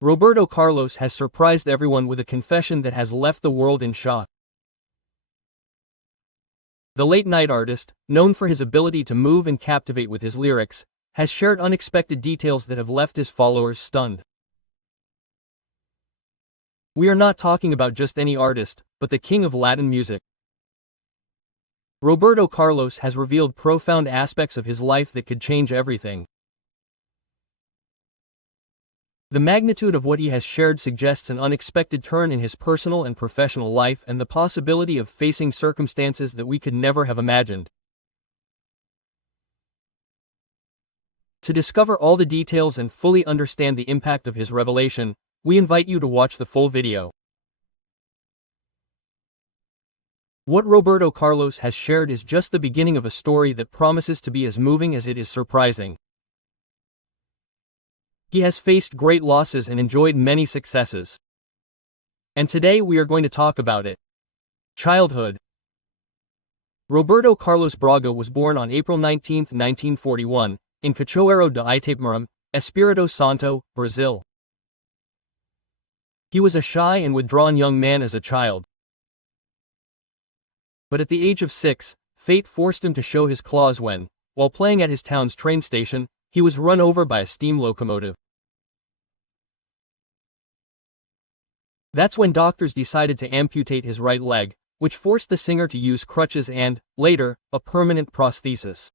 Roberto Carlos has surprised everyone with a confession that has left the world in shock. The late-night artist, known for his ability to move and captivate with his lyrics, has shared unexpected details that have left his followers stunned. We are not talking about just any artist, but the king of Latin music. Roberto Carlos has revealed profound aspects of his life that could change everything. The magnitude of what he has shared suggests an unexpected turn in his personal and professional life and the possibility of facing circumstances that we could never have imagined. To discover all the details and fully understand the impact of his revelation, we invite you to watch the full video. What Roberto Carlos has shared is just the beginning of a story that promises to be as moving as it is surprising. He has faced great losses and enjoyed many successes. And today we are going to talk about it. Childhood. Roberto Carlos Braga was born on April 19, 1941, in Cachoeiro de Itapemirim, Espírito Santo, Brazil. He was a shy and withdrawn young man as a child. But at the age of 6, fate forced him to show his claws when, while playing at his town's train station, he was run over by a steam locomotive. That's when doctors decided to amputate his right leg, which forced the singer to use crutches and, later, a permanent prosthesis.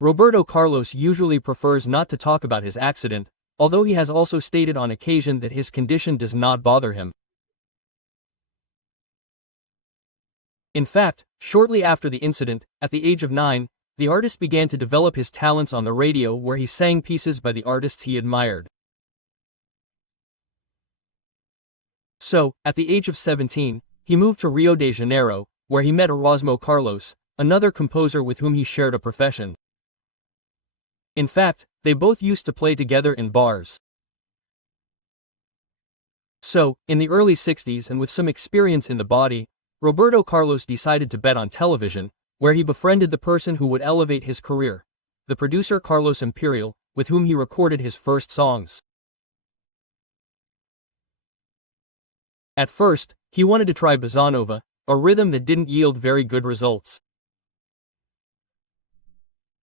Roberto Carlos usually prefers not to talk about his accident, although he has also stated on occasion that his condition does not bother him. In fact, shortly after the incident, at the age of 9, the artist began to develop his talents on the radio where he sang pieces by the artists he admired. So, at the age of 17, he moved to Rio de Janeiro, where he met Erasmo Carlos, another composer with whom he shared a profession. In fact, they both used to play together in bars. So, in the early 60s and with some experience in the body, Roberto Carlos decided to bet on television, where he befriended the person who would elevate his career, the producer Carlos Imperial, with whom he recorded his first songs. At first, he wanted to try bossa nova, a rhythm that didn't yield very good results.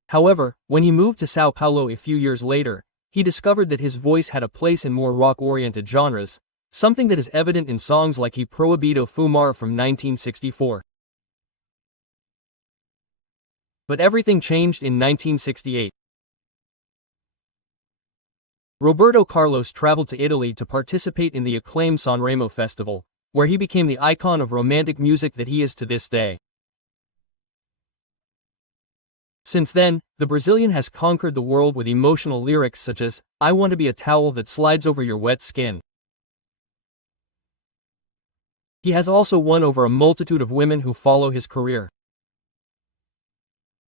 However, when he moved to São Paulo a few years later, he discovered that his voice had a place in more rock-oriented genres, something that is evident in songs like E Proibido Fumar from 1964. But everything changed in 1968. Roberto Carlos traveled to Italy to participate in the acclaimed Sanremo Festival, where he became the icon of romantic music that he is to this day. Since then, the Brazilian has conquered the world with emotional lyrics such as, "I want to be a towel that slides over your wet skin." He has also won over a multitude of women who follow his career.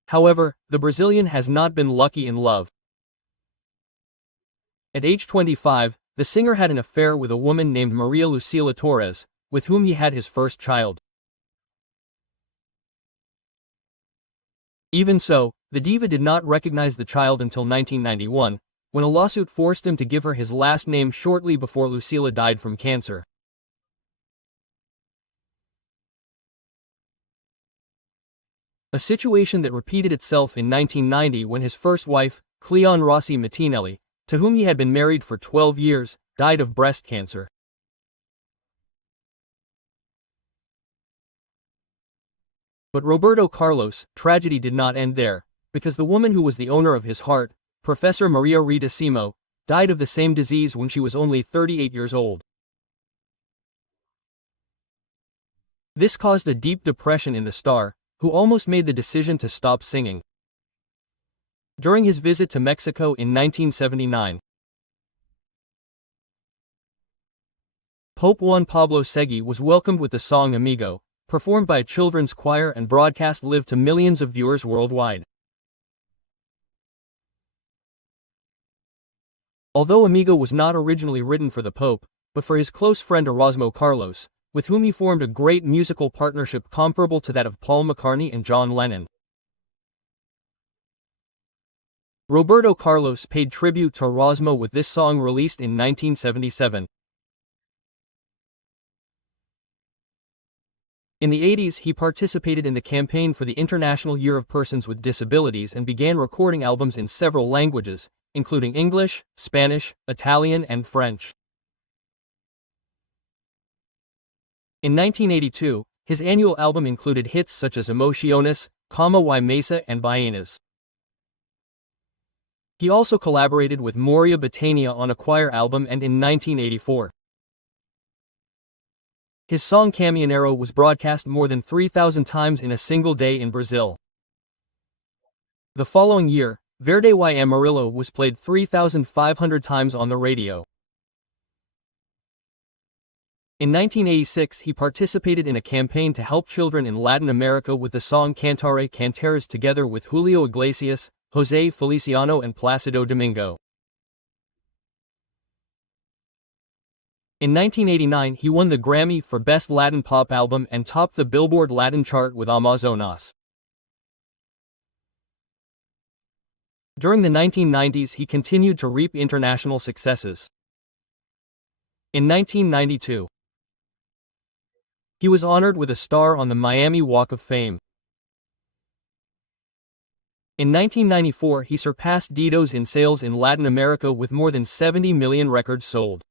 However, the Brazilian has not been lucky in love. At age 25, the singer had an affair with a woman named Maria Lucila Torres, with whom he had his first child. Even so, the diva did not recognize the child until 1991, when a lawsuit forced him to give her his last name shortly before Lucila died from cancer. A situation that repeated itself in 1990 when his first wife, Cleon Rossi Mattinelli, to whom he had been married for 12 years, died of breast cancer. But Roberto Carlos' tragedy did not end there, because the woman who was the owner of his heart, Professor Maria Rita Simo, died of the same disease when she was only 38 years old. This caused a deep depression in the star, who almost made the decision to stop singing. During his visit to Mexico in 1979, Pope Juan Pablo II was welcomed with the song Amigo, performed by a children's choir and broadcast live to millions of viewers worldwide. Although Amigo was not originally written for the Pope, but for his close friend Erasmo Carlos, with whom he formed a great musical partnership comparable to that of Paul McCartney and John Lennon. Roberto Carlos paid tribute to Erasmo with this song released in 1977. In the 80s, he participated in the campaign for the International Year of Persons with Disabilities and began recording albums in several languages, including English, Spanish, Italian, and French. In 1982, his annual album included hits such as Emociones, y Mesa, and Ballenas. He also collaborated with Moria Betania on a choir album, and in 1984, his song Caminhonero was broadcast more than 3,000 times in a single day in Brazil. The following year, Verde y Amarillo was played 3,500 times on the radio. In 1986, he participated in a campaign to help children in Latin America with the song Cantare Cantares together with Julio Iglesias, José Feliciano, and Plácido Domingo. In 1989, he won the Grammy for Best Latin Pop Album and topped the Billboard Latin chart with Amazonas. During the 1990s, he continued to reap international successes. In 1992, he was honored with a star on the Miami Walk of Fame. In 1994, he surpassed Didos in sales in Latin America with more than 70 million records sold.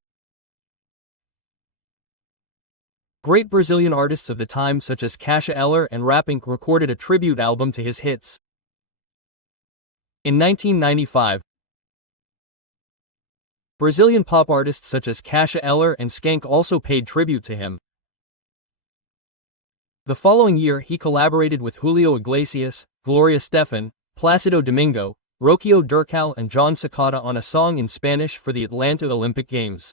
Great Brazilian artists of the time such as Cássia Eller and Rap Inc. recorded a tribute album to his hits. In 1995, Brazilian pop artists such as Cássia Eller and Skank also paid tribute to him. The following year, he collaborated with Julio Iglesias, Gloria Estefan, Plácido Domingo, Rocio Durcal, and John Cicada on a song in Spanish for the Atlanta Olympic Games.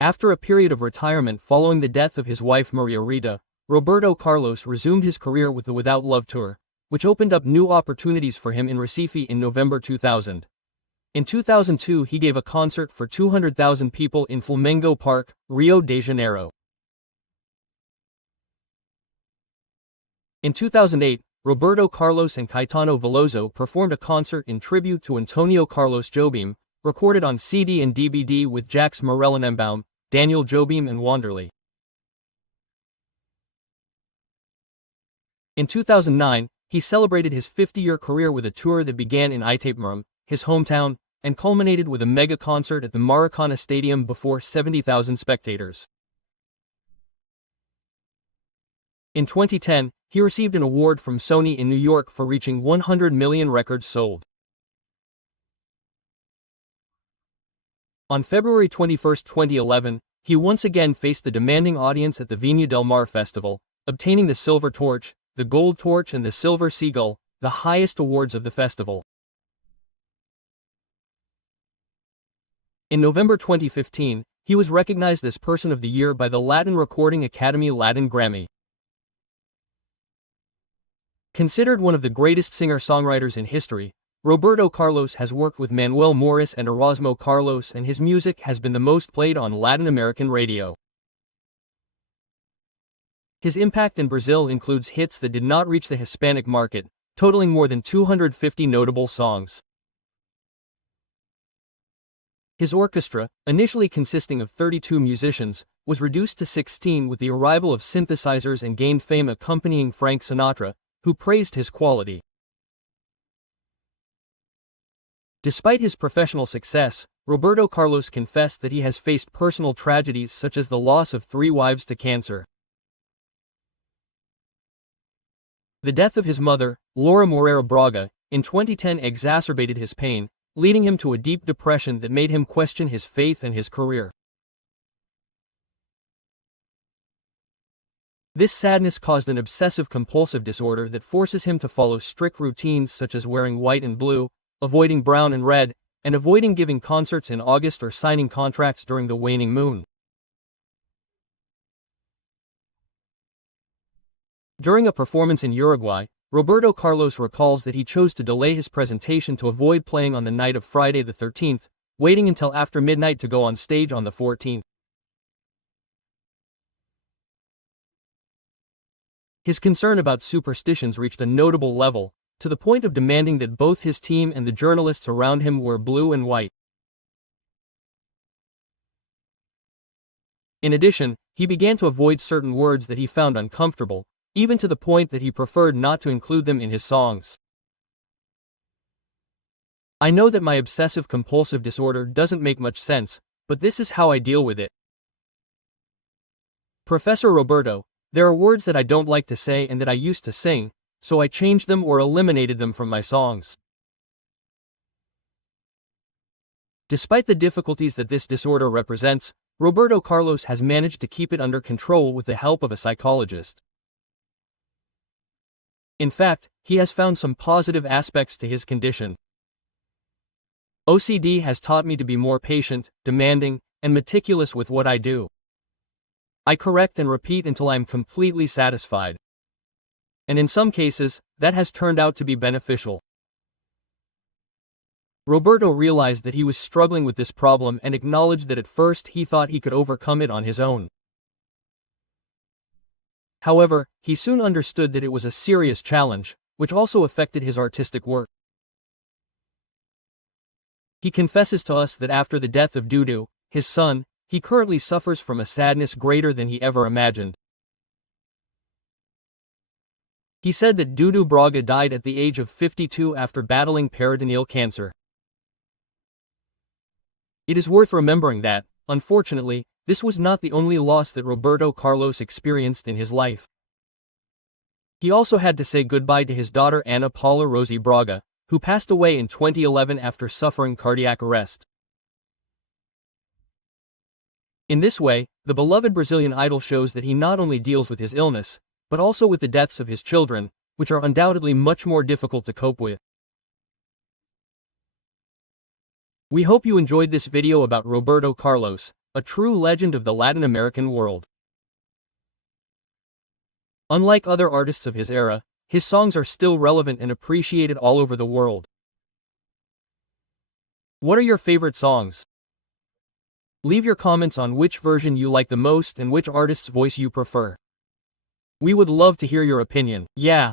After a period of retirement following the death of his wife Maria Rita, Roberto Carlos resumed his career with the Without Love Tour, which opened up new opportunities for him in Recife in November 2000. In 2002, he gave a concert for 200,000 people in Flamengo Park, Rio de Janeiro. In 2008, Roberto Carlos and Caetano Veloso performed a concert in tribute to Antonio Carlos Jobim, recorded on CD and DVD with Jax Morellenbaum, Daniel Jobim, and Wanderley. In 2009, he celebrated his 50-year career with a tour that began in Itapemirim, his hometown, and culminated with a mega concert at the Maracana Stadium before 70,000 spectators. In 2010, he received an award from Sony in New York for reaching 100 million records sold. On February 21, 2011, he once again faced the demanding audience at the Viña del Mar Festival, obtaining the Silver Torch, the Gold Torch, and the Silver Seagull, the highest awards of the festival. In November 2015, he was recognized as Person of the Year by the Latin Recording Academy Latin Grammy. Considered one of the greatest singer-songwriters in history, Roberto Carlos has worked with Manuel Morris and Erasmo Carlos, and his music has been the most played on Latin American radio. His impact in Brazil includes hits that did not reach the Hispanic market, totaling more than 250 notable songs. His orchestra, initially consisting of 32 musicians, was reduced to 16 with the arrival of synthesizers and gained fame accompanying Frank Sinatra, who praised his quality. Despite his professional success, Roberto Carlos confessed that he has faced personal tragedies such as the loss of 3 wives to cancer. The death of his mother, Laura Moreira Braga, in 2010 exacerbated his pain, leading him to a deep depression that made him question his faith and his career. This sadness caused an obsessive-compulsive disorder that forces him to follow strict routines such as wearing white and blue, avoiding brown and red, and avoiding giving concerts in August or signing contracts during the waning moon. During a performance in Uruguay, Roberto Carlos recalls that he chose to delay his presentation to avoid playing on the night of Friday the 13th, waiting until after midnight to go on stage on the 14th. His concern about superstitions reached a notable level, to the point of demanding that both his team and the journalists around him wear blue and white. In addition, he began to avoid certain words that he found uncomfortable, even to the point that he preferred not to include them in his songs. I know that my obsessive-compulsive disorder doesn't make much sense, but this is how I deal with it. Professor Roberto, there are words that I don't like to say and that I used to sing, so I changed them or eliminated them from my songs. Despite the difficulties that this disorder represents, Roberto Carlos has managed to keep it under control with the help of a psychologist. In fact, he has found some positive aspects to his condition. OCD has taught me to be more patient, demanding, and meticulous with what I do. I correct and repeat until I am completely satisfied. And in some cases, that has turned out to be beneficial. Roberto realized that he was struggling with this problem and acknowledged that at first he thought he could overcome it on his own. However, he soon understood that it was a serious challenge, which also affected his artistic work. He confesses to us that after the death of Dudu, his son, he currently suffers from a sadness greater than he ever imagined. He said that Dudu Braga died at the age of 52 after battling peritoneal cancer. It is worth remembering that, unfortunately, this was not the only loss that Roberto Carlos experienced in his life. He also had to say goodbye to his daughter Ana Paula Rosie Braga, who passed away in 2011 after suffering cardiac arrest. In this way, the beloved Brazilian idol shows that he not only deals with his illness, but also with the deaths of his children, which are undoubtedly much more difficult to cope with. We hope you enjoyed this video about Roberto Carlos, a true legend of the Latin American world. Unlike other artists of his era, his songs are still relevant and appreciated all over the world. What are your favorite songs? Leave your comments on which version you like the most and which artist's voice you prefer. We would love to hear your opinion. Yeah.